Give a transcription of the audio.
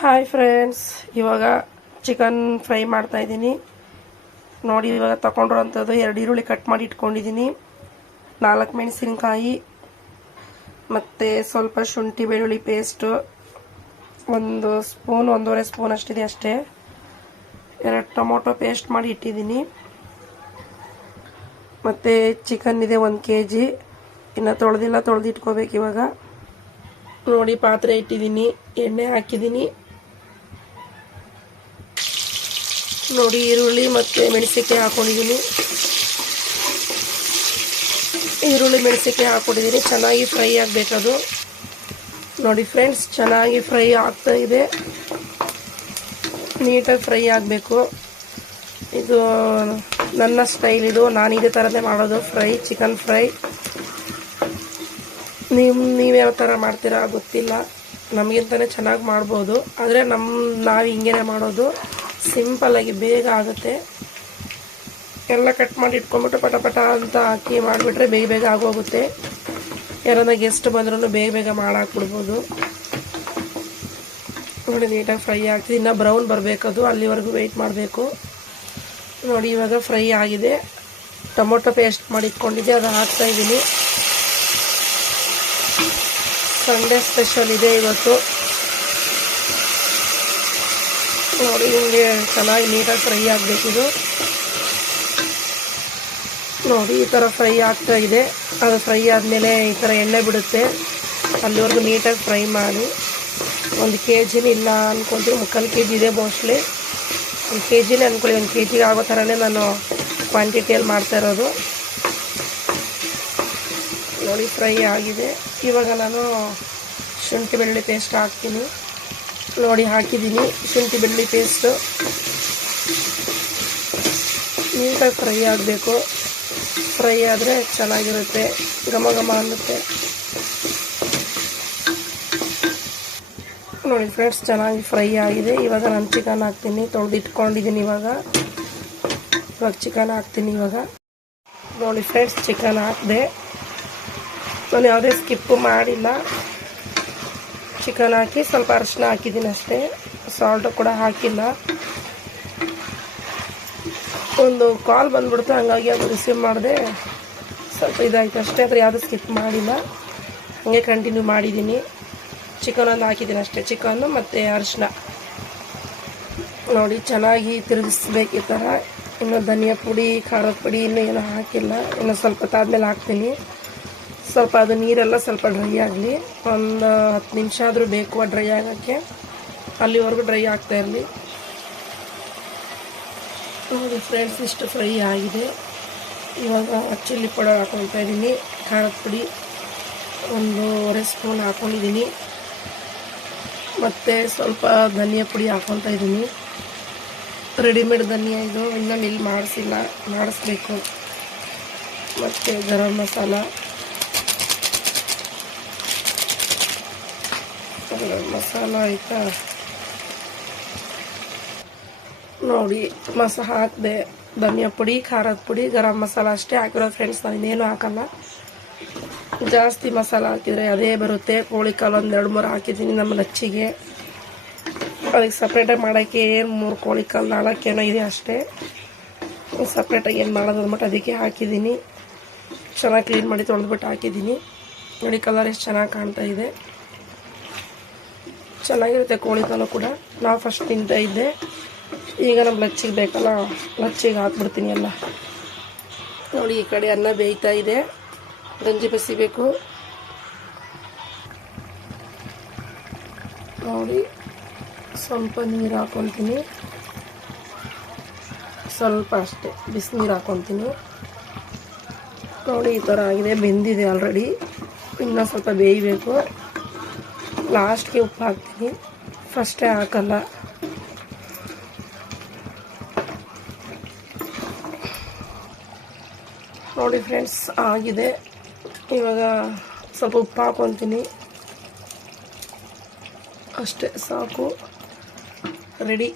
Hi friends, ಇವಾಗ chicken fry ಮಾಡ್ತಾ ಇದ್ದೀನಿ ನೋಡಿ. ಇವಾಗ ತಗೊಂಡಿರೋಂಥದ್ದು 2 ಈರುಳ್ಳಿ ಕಟ್ ಮಾಡಿ ಇಟ್ಕೊಂಡಿದ್ದೀನಿ, 4 ಮೆಣಸಿನಕಾಯಿ, ಮತ್ತು ಸ್ವಲ್ಪ ಶುಂಠಿ ಬೆಳ್ಳುಳ್ಳಿ ಪೇಸ್ಟು, 1 ಸ್ಪೂನ್ 1.5 ಸ್ಪೂನ್ ಅಷ್ಟಿದೆ ಅಷ್ಟೇ. 2 ಟೊಮೊಟೊ ಪೇಸ್ಟ್ ಮಾಡಿ ಇಟ್ಟಿದ್ದೀನಿ. ಮತ್ತು ಚಿಕನ್ ಇದೆ 1 kg, ಇನ್ನು ತೊಳೆದು ಇಟ್ಕೋಬೇಕು. ಇವಾಗ ನೋಡಿ ಪಾತ್ರೆ ಇಟ್ಟಿದ್ದೀನಿ, ಎಣ್ಣೆ ಹಾಕಿದ್ದೀನಿ ನೋಡಿ. ಈರುಳ್ಳಿ ಮತ್ತು ಮೆಣಸಿನಕಾಯಿ ಹಾಕೊಂಡಿದ್ದೀನಿ. ಈರುಳ್ಳಿ ಮೆಣಸಿನಕಾಯಿ ಹಾಕೊಂಡಿದ್ದೀನಿ, ಚೆನ್ನಾಗಿ ಫ್ರೈ ಆಗಬೇಕದು ನೋಡಿ ಫ್ರೆಂಡ್ಸ್. ಚೆನ್ನಾಗಿ ಫ್ರೈ ಆಗ್ತಾ ಇದೆ, ನೀಟಾಗಿ ಫ್ರೈ ಆಗಬೇಕು. ಇದು ನನ್ನ ಸ್ಟೈಲ್, ಇದು ನಾನು ಇದೇ ಥರನೇ ಮಾಡೋದು ಫ್ರೈ, ಚಿಕನ್ ಫ್ರೈ. ನೀವು ಯಾವ ಥರ ಮಾಡ್ತೀರಾ ಗೊತ್ತಿಲ್ಲ, ನಮಗಿಂತಲೇ ಚೆನ್ನಾಗಿ ಮಾಡ್ಬೋದು. ಆದರೆ ನಾವು ಹಿಂಗೇನೆ ಮಾಡೋದು, ಸಿಂಪಲ್ಲಾಗಿ ಬೇಗ ಆಗುತ್ತೆ. ಎಲ್ಲ ಕಟ್ ಮಾಡಿ ಇಟ್ಕೊಂಡ್ಬಿಟ್ಟು ಪಟ ಪಟ ಅಂತ ಹಾಕಿ ಮಾಡಿಬಿಟ್ರೆ ಬೇಗ ಆಗೋಗುತ್ತೆ. ಯಾರನ್ನ ಗೆಸ್ಟ್ ಬಂದ್ರೂ ಬೇಗ ಮಾಡಾಕ್ಬಿಡ್ಬೋದು ನೋಡಿ. ನೀಟಾಗಿ ಫ್ರೈ ಆಗ್ತಿದೆ, ಇನ್ನೂ ಬ್ರೌನ್ ಬರಬೇಕದು, ಅಲ್ಲಿವರೆಗೂ ವೆಯ್ಟ್ ಮಾಡಬೇಕು ನೋಡಿ. ಇವಾಗ ಫ್ರೈ ಆಗಿದೆ. ಟೊಮೊಟೊ ಪೇಸ್ಟ್ ಮಾಡಿ ಇಟ್ಕೊಂಡಿದ್ದೆ, ಅದು ಹಾಕ್ತಾಯಿದ್ದೀನಿ. ಸಂಡೇ ಸ್ಪೆಷಲ್ ಇದೆ ಇವತ್ತು ನೋಡಿ. ಹಿಂಗೆ ಚೆನ್ನಾಗಿ ನೀಟಾಗಿ ಫ್ರೈ ಆಗಬೇಕಿದು ನೋಡಿ. ಈ ಥರ ಫ್ರೈ ಆಗ್ತಾ ಇದೆ. ಅದು ಫ್ರೈ ಆದಮೇಲೆ ಈ ಥರ ಎಣ್ಣೆ ಬಿಡುತ್ತೆ, ಅಲ್ಲಿವರೆಗೂ ನೀಟಾಗಿ ಫ್ರೈ ಮಾಡಿ. 1 kg ಇಲ್ಲ ಅಂದ್ಕೊಳ್ತೀನಿ, 3/4 kg ಇದೆ ಮೋಸ್ಟ್ಲಿ. 1 kg ಅಂದ್ಕೊಳ್ಳಿ, 1 kg ಆಗೋ ಥರನೇ ನಾನು ಕ್ವಾಂಟಿಟಿಯಲ್ಲಿ ಮಾಡ್ತಾ ಇರೋದು ನೋಡಿ. ಫ್ರೈ ಆಗಿದೆ. ಇವಾಗ ನಾನು ಶುಂಠಿ ಬೆಳ್ಳುಳ್ಳಿ ಪೇಸ್ಟ್ ಹಾಕ್ತೀನಿ ನೋಡಿ. ಹಾಕಿದ್ದೀನಿ ಶುಂಠಿ ಬೆಳ್ಳುಳ್ಳಿ ಪೇಸ್ಟು. ನೀಟಾಗಿ ಫ್ರೈ ಆಗಬೇಕು, ಫ್ರೈ ಆದರೆ ಚೆನ್ನಾಗಿರುತ್ತೆ, ಘಮ ಘಮ ಅನ್ನುತ್ತೆ ನೋಡಿ ಫ್ರೆಂಡ್ಸ್. ಚೆನ್ನಾಗಿ ಫ್ರೈ ಆಗಿದೆ. ಇವಾಗ ನಾನು ಚಿಕನ್ ಹಾಕ್ತೀನಿ, ತೊಳೆದಿಟ್ಕೊಂಡಿದ್ದೀನಿ. ಇವಾಗ ಚಿಕನ್ ಹಾಕ್ತೀನಿ ಇವಾಗ ನೋಡಿ ಫ್ರೆಂಡ್ಸ್. ಚಿಕನ್ ಹಾಕಿದೆ, ನಾನು ಯಾವುದೇ ಸ್ಕಿಪ್ಪು ಮಾಡಿಲ್ಲ. ಚಿಕನ್ ಹಾಕಿ ಸ್ವಲ್ಪ ಅರಿಶಿನ ಹಾಕಿದ್ದೀನಿ ಅಷ್ಟೇ, ಸಾಲ್ಟು ಕೂಡ ಹಾಕಿಲ್ಲ. ಒಂದು ಕಾಲ್ ಬಂದ್ಬಿಡ್ತು, ಹಂಗಾಗಿ ಅದು ರಿಸೀವ್ ಮಾಡಿದೆ, ಸ್ವಲ್ಪ ಇದಾಯಿತು ಅಷ್ಟೇ. ಆದರೆ ಯಾವುದೂ ಸ್ಕಿಪ್ ಮಾಡಿಲ್ಲ, ಹಾಗೆ ಕಂಟಿನ್ಯೂ ಮಾಡಿದ್ದೀನಿ. ಚಿಕನ್ ಒಂದು ಹಾಕಿದ್ದೀನಿ ಅಷ್ಟೇ, ಚಿಕನ್ನು ಮತ್ತು ಅರಿಶಿನ ನೋಡಿ. ಚೆನ್ನಾಗಿ ತಿರುಗಿಸ್ಬೇಕು ಈ ಥರ. ಇನ್ನು ಧನಿಯಾ ಪುಡಿ, ಖಾರದ ಪುಡಿ ಇನ್ನೂ ಏನೂ ಹಾಕಿಲ್ಲ, ಇನ್ನು ಸ್ವಲ್ಪ ಹೊತ್ತಾದ್ಮೇಲೆ ಹಾಕ್ತೀನಿ. ಸ್ವಲ್ಪ ಅದು ನೀರೆಲ್ಲ ಸ್ವಲ್ಪ ಡ್ರೈ ಆಗಲಿ, ಒಂದು 10 ನಿಮಿಷ ಆದರೂ ಬೇಕು ಡ್ರೈ ಆಗೋಕ್ಕೆ, ಅಲ್ಲಿವರೆಗೂ ಡ್ರೈ ಆಗ್ತಾ ಇರಲಿ ನೋಡಿ ಫ್ರೆಂಡ್ಸ್. ಇಷ್ಟು ಫ್ರೈ ಆಗಿದೆ. ಇವಾಗ ಚಿಲ್ಲಿ ಪೌಡರ್ ಹಾಕ್ಕೊಳ್ತಾ ಇದ್ದೀನಿ, ಖಾರದ ಪುಡಿ 1.5 ಸ್ಪೂನ್ ಹಾಕ್ಕೊಂಡಿದ್ದೀನಿ, ಮತ್ತು ಸ್ವಲ್ಪ ಧನಿಯಾ ಪುಡಿ ಹಾಕ್ಕೊಳ್ತಾ ಇದ್ದೀನಿ. ರೆಡಿಮೇಡ್ ಧನಿಯಾ ಇದು, ಇನ್ನೂ ಮಿಲ್ ಮಾಡಿಸ್ಬೇಕು. ಮತ್ತು ಗರಂ ಮಸಾಲ ಆಯಿತಾ ನೋಡಿ. ಹಾಕಿದೆ ಧನಿಯಾ ಪುಡಿ, ಖಾರದ ಪುಡಿ, ಗರಂ ಮಸಾಲ ಅಷ್ಟೇ ಹಾಕಿರೋ ಫ್ರೆಂಡ್ಸ್. ನಾನು ಇನ್ನೇನು ಹಾಕಲ್ಲ. ಜಾಸ್ತಿ ಮಸಾಲ ಹಾಕಿದರೆ ಅದೇ ಬರುತ್ತೆ. ಕೋಳಿ ಕಾಲು 1 2 3 ಹಾಕಿದ್ದೀನಿ ನಮ್ಮ ಲಚ್ಚಿಗೆ. ಅದಕ್ಕೆ ಸಪ್ರೇಟಾಗಿ ಮಾಡೋಕ್ಕೆ ಏನು 3 ಕೋಳಿ ಕಾಲು 4 ಏನೋ ಇದೆ ಅಷ್ಟೇ. ಸಪ್ರೇಟಾಗಿ ಏನು ಮಾಡೋದು ಅಂದ್ಬಿಟ್ಟು ಅದಕ್ಕೆ ಹಾಕಿದ್ದೀನಿ. ಚೆನ್ನಾಗಿ ಕ್ಲೀನ್ ಮಾಡಿ ತೊಳೆದ್ಬಿಟ್ಟು ಹಾಕಿದ್ದೀನಿ ನೋಡಿ. ಕಲರ್ ಎಷ್ಟು ಚೆನ್ನಾಗಿ ಕಾಣ್ತಾ ಇದೆ, ಚೆನ್ನಾಗಿರುತ್ತೆ ಕೋಳಿ ಕಾಲು ಕೂಡ. ನಾವು ಫಸ್ಟ್ ತಿಂತಾ ಇದ್ದೆ, ಈಗ ನಮ್ಮ ಲಚ್ಚಿಗೆ ಬೇಕಲ್ಲ, ಲಚ್ಚಿಗೆ ಹಾಕ್ಬಿಡ್ತೀನಿ ಎಲ್ಲ ನೋಡಿ. ಈ ಕಡೆ ಅನ್ನ ಬೇಯ್ತಾ ಇದೆ, ಗಂಜಿ ಬಸಿಬೇಕು ನೋಡಿ. ಸ್ವಲ್ಪ ನೀರು ಹಾಕ್ಕೊತೀನಿ, ಸ್ವಲ್ಪ ಅಷ್ಟೇ ಬಿಸಿನೀರು ಹಾಕ್ಕೊತೀನಿ ನೋಡಿ. ಈ ಥರ ಆಗಿದೆ, ಬೆಂದಿದೆ ಆಲ್ರೆಡಿ, ಇನ್ನೂ ಸ್ವಲ್ಪ ಬೇಯಬೇಕು. ಲಾಸ್ಟ್ಗೆ ಉಪ್ಪು ಹಾಕ್ತೀನಿ, ಫಸ್ಟೇ ಹಾಕಲ್ಲ ನೋಡಿ ಫ್ರೆಂಡ್ಸ್. ಆಗಿದೆ. ಇವಾಗ ಸ್ವಲ್ಪ ಉಪ್ಪು ಹಾಕ್ಕೊತೀನಿ ಅಷ್ಟೇ, ಸಾಕು, ರೆಡಿ.